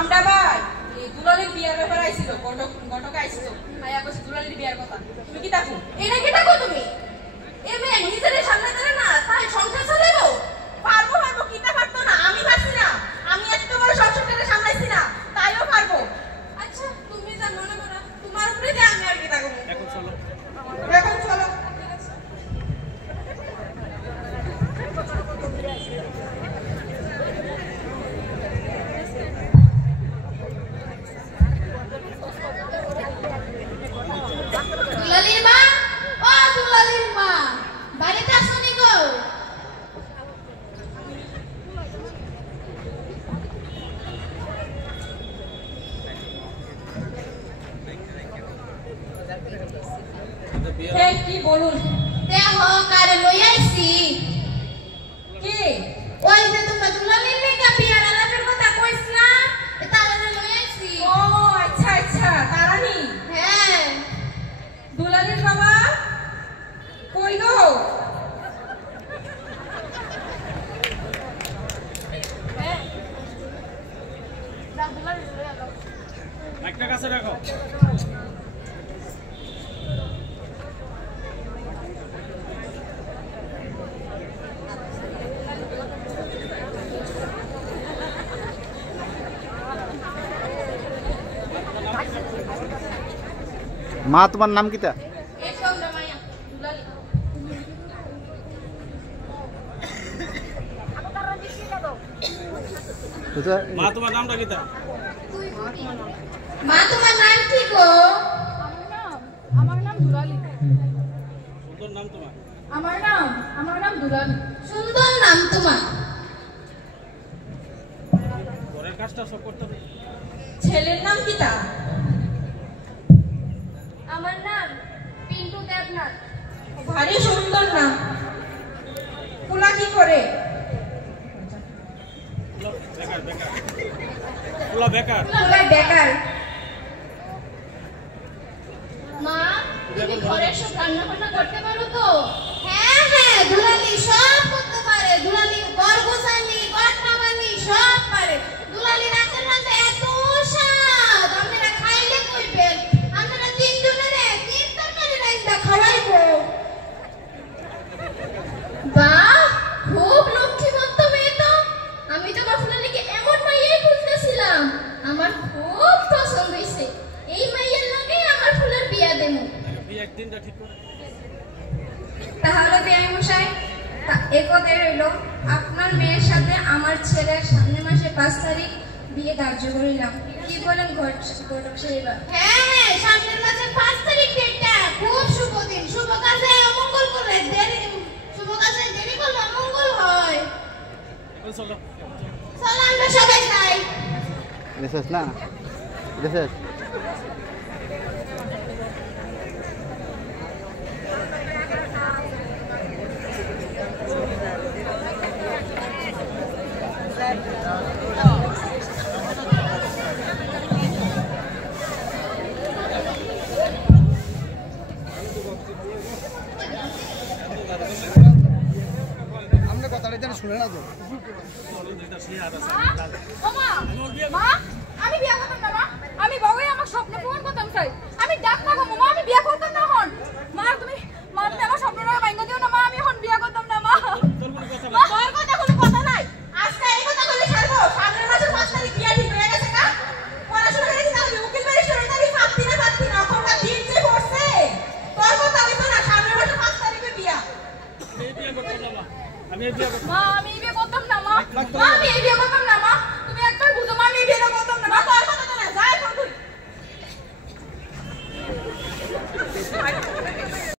আমরা ভাই এই দুলালির বিয়ার ব্যাপারে আইছিল ঘটক আইছিল আয়া কইছে দুলালির বিয়ার কথা তুমি কি তাকো এটা কি তাকো তুমি এ মেয়ে নিজের সামনে ধরে না তাই সংসার চালাবো পারবো কিটা পারতো না আমি পারছি না আমি এত বড় সংসারটাকে সামলাইছি না তাইও পারবো আচ্ছা তুমি যা মনে করো তোমার উপরে যে আমি আর কি তাকো এখন চলো দুলালির মা ও দুলালির মা বাড়িতে আসনি গো হে কি বলুন দেহ কারে লই আইছি কি ওই যে তুমি দুলালির মেয়েকে বিয়ার আলাপের কথা কইছলা তারা লই আইছি ও আচ্ছা তারানি হ্যাঁ দুলালির বাবা কই গো একটা কাছে রাখো মা তোমার নাম কিটা একদম মায়া দুলালি মা তোমার নামটা কিটা মা তোমার নাম কি গো আমার নাম দুলালি সুন্দর নাম তোমার আমার নাম দুলালি সুন্দর নাম তোমার ঘরের কাজটা সব করতে হবে ছেলের নাম কিটা আমার নাম পিন্টু দেবনাথ ভারী সুন্দর নাম ফুলা কি করে বেকার বেকার মা তুমি ঘরের সব রান্না বান্না করতে পারো তো হ্যাঁ দুলালি সব করতে পারে দুলালি ঘর গোছানি ঘর নামানি সব পারে দুলালি রাতের রাতে এত স্বাদ আপনারা খাইলে কইবেন আপনারা তিনজনের তিন তরকারি রাইন্দা খাওয়াইবো বাহ খুব লক্ষ্মীমন্ত মেয়ে তো আমি তো বাফুলালিকে এমন মাইয়াই খুঁজতেছিলাম আমার খুব পছন্দ হইছে এই মাইয়ার লগে আমার ফুলের বিয়া দেবো বিয়ে একদিনটা ঠিক করে তাহলে বিয়াই মশাই এই কথাই রইল আপনার মেয়ের সাথে আমার ছেলের সামনের মাসে 5 তারিখ বিয়ে ধার্য করিলাম কি বলেন ঘটক সাহেব হ্যাঁ সামনের মাসে 5 তারিখ ডেটটা খুব শুভ দিন শুভ কাজে অমঙ্গল করে দেরি শুভ কাজে দেরি করলে অমঙ্গল হয় এখন চলো চলো আমরা সবাই যাই রিসার্চ না রিসার্চ আমরা কথাটা যেন শুনে না তো মা আমি বিয়া করতাম না মা আমি বাবাই আমার স্বপ্ন পূরণ করতাম চাই আমি ডাক না গো মা আমি বিয়া করতাম না হন মা তুমি আমার স্বপ্নটা ভাঙা দিও না মা আমি এখন বিয়া করতাম না মা তোর কথা কোনো কথা নাই আজকে এই কথা বলে ছাড়বো সামনের মাসে 5 তারিখ বিয়া ঠিক হয়ে গেছে না পড়াশোনা করেছি তাহলে উকিল ব্যারিস্টার হইতে আমি পাচ্ছি না ওখানটা দিন যে পড়ছে তোর কথা হইতো না সামনের মাসে 5 তারিখে বিয়া এই বিয়ে করতে না আমি এই বিয়ে করতে মা আমি বিয়ে করতাম না মা আমি বিয়ে করতাম না মা তুমি একবার বুঝো মা আমি বিয়ে করতাম না মা